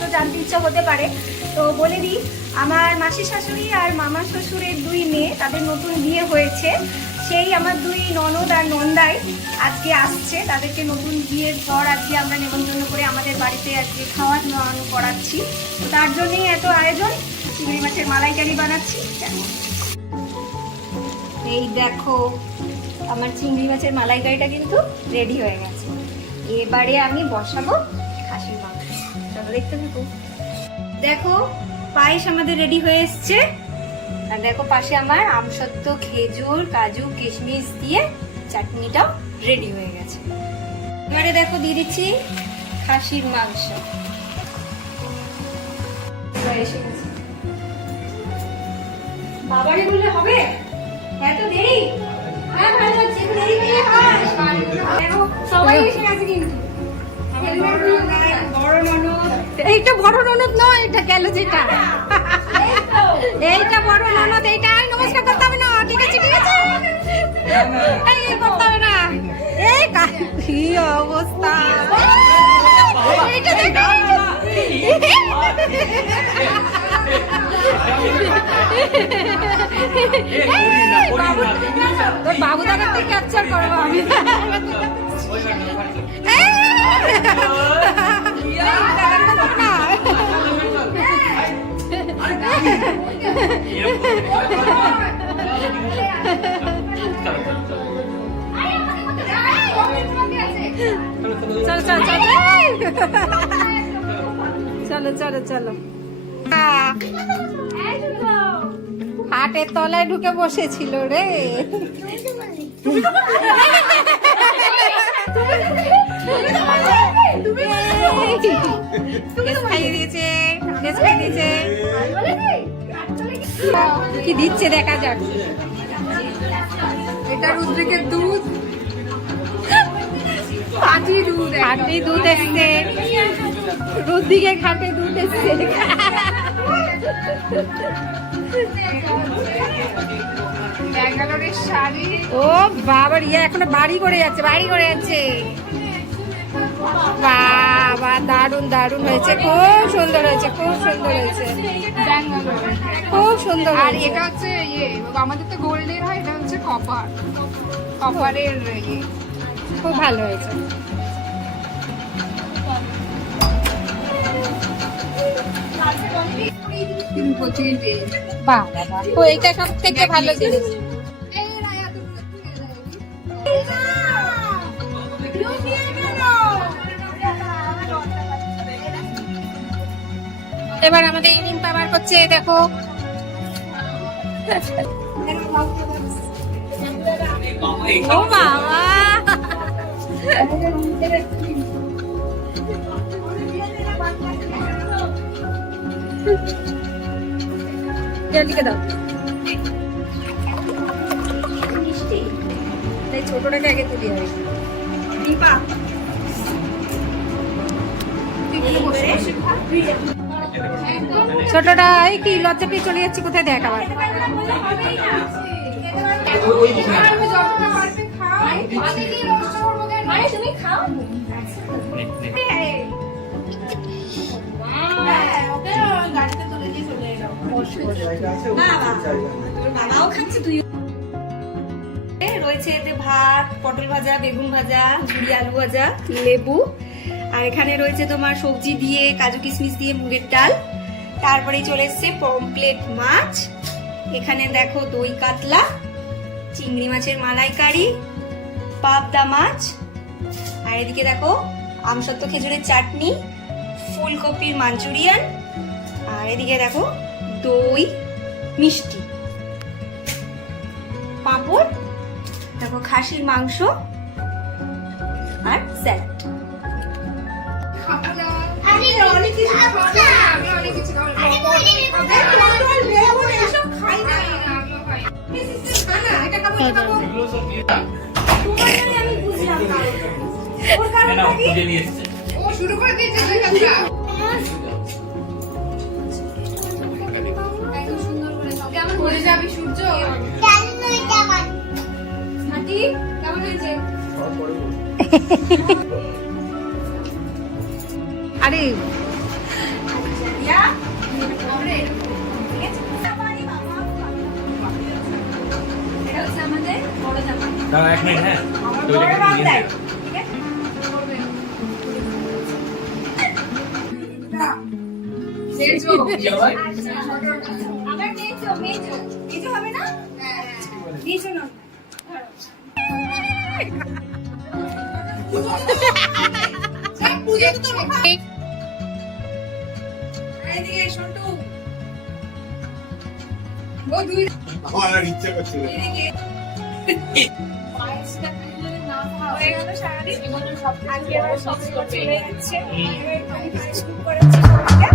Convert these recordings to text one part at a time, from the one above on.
হয়তো জানতে ইচ্ছা হতে পারে, তো বলে দিই, আমার মাসি শাশুড়ি আর মামা শ্বশুরের 2 মেয়ে, তাদের নতুন বিয়ে হয়েছে। সেই আমার 2 ননদ আর নন্দাই আজকে আসছে, তাদেরকে নতুন বিয়ের পর আজকে আমরা নেমন্তন্ন করে আমাদের বাড়িতে আজকে খাওয়া দাওয়ানো করাচ্ছি। তো তার জন্যই এত আয়োজন। চিংড়ি মাছের মালাইকারি বানাচ্ছি। এই দেখো আমার চিংড়ি মাছের মালাইকারিটা কিন্তু রেডি হয়ে গেছে। এবারে আমি বসাবো খাসির মাংস, চলো দেখতে থাকো। দেখো পায়েস আমাদের রেডি হয়ে এসছে, আর দেখো পাশে আমার আমসত্ত্ব, খেজুর, কাজু, কিশমিশ দিয়ে চাটনিটাও রেডি হয়ে গেছে। এবারে দেখো দিয়ে দিচ্ছি খাসির মাংস। এসে গেছে। বাবারে বললে হবে এত দেরি? হ্যাঁ ভালো হচ্ছে, দেরি হয়ে হয়। দেখো সবাই এসে গেছে কিন্তু। বড় ননদ, এইটা বড় ননদ নয়, এটা গেল যেটা, এইটা বড় ননদ, এইটা নমস্কার করতে হবে না। ঠিক আছে ঠিক আছে, এই করতে হবে না। এই কি অবস্থা, এইটা দেখো। তোর বাবু দাদাকে ক্যাপচার করবো আমি। চলো চলো চলো, হাটের তলায় ঢুকে বসেছিল রে। কি দিচ্ছে দেখা যাক। এটা রুদ্রিকের দুধ, খাঁটি দুধ, খাঁটি দুধ এসছে, রুদ্রিকের খাঁটি দুধ এসছে। ব্যাঙ্গালোরের শাড়ি। ও বাবার ইয়ে এখনো বাড়ি করে যাচ্ছে, বাড়ি করে যাচ্ছে। বাবা দারুন দারুন হয়েছে, খুব সুন্দর হয়েছে, খুব সুন্দর হয়েছে, খুব সুন্দর। আর এটা হচ্ছে ইয়ে, আমাদের তো গোল্ডের হয়, এটা হচ্ছে কপার, কপারের ইয়ে, খুব ভালো হয়েছে। বাহ বাবা, তো এইটা সব থেকে ভালো জিনিস। এবার আমাদের রিম্পা বার করছে, দেখো। ও বাবা, লিখে দাও। ছোটটাকে আগে তুলি হয়। দীপা ছোটটা এই কি লজ্জা পেয়ে চলে যাচ্ছে, কোথায় দেখ আবার। রয়েছে এতে ভাত, পটল ভাজা, বেগুন ভাজা, ঝুরি আলু ভাজা, লেবু, আর এখানে রয়েছে তোমার সবজি দিয়ে, কাজু কিশমিশ দিয়ে মুগের ডাল। তারপরেই চলে এসছে পমপ্লেট মাছ, এখানে দেখো দই কাতলা, চিংড়ি মাছের মালাইকারি, পাবদা মাছ, আর এদিকে দেখো আমসত্ত্ব খেজুরের চাটনি, ফুলকপির মাঞ্চুরিয়ান, আর এদিকে দেখো দই, মিষ্টি, পাঁপড়, দেখো খাসির মাংস আর স্যালাড। শুরু করে দিয়েছে কেমন করে যাবি সূর্য? কেমন হয়েছে? আরে দাও 1 মিনিট হ্যাঁ আমার তো বড় এটা মাল নিয়ে দেয়, যাও। ঠিক আছে? মেজো। আচ্ছা, আমার মেজো, মেজো। মেজো হবে না? মেজো নাও। এইদিকে সন্টু, ও দুই আমার আর ইচ্ছা করছে না। এদিকে। হয়ে গেল সারাদিন। আজকে এবার সব চলে যাচ্ছে। এবার পায়েস কুক করাচ্ছি সবাইকে।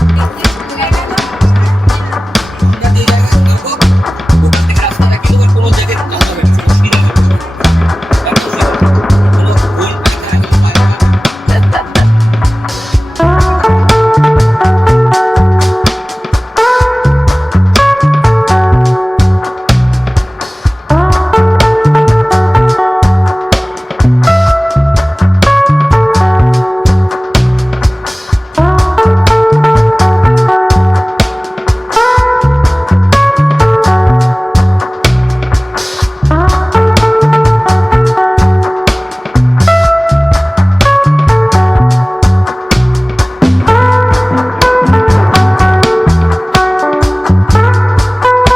আমরা যে জায়গায় যাবো ওখান থেকে রাস্তাটা কিন্তু আর কোনো জায়গায় যাওয়া যাবে না, সুবিধা হবে না। একদম ঠিক। কোনো গোল পাইতে একদম পায় না।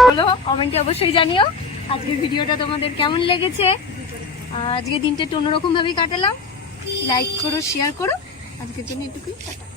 বলো, কমেন্টে অবশ্যই জানিও আজকের ভিডিওটা তোমাদের কেমন লেগেছে। আজকে দিনটা একটু অন্যরকম ভাবেই কাটালাম। লাইক করো, শেয়ার করো। আজকের জন্য এটুকুই। টাটা।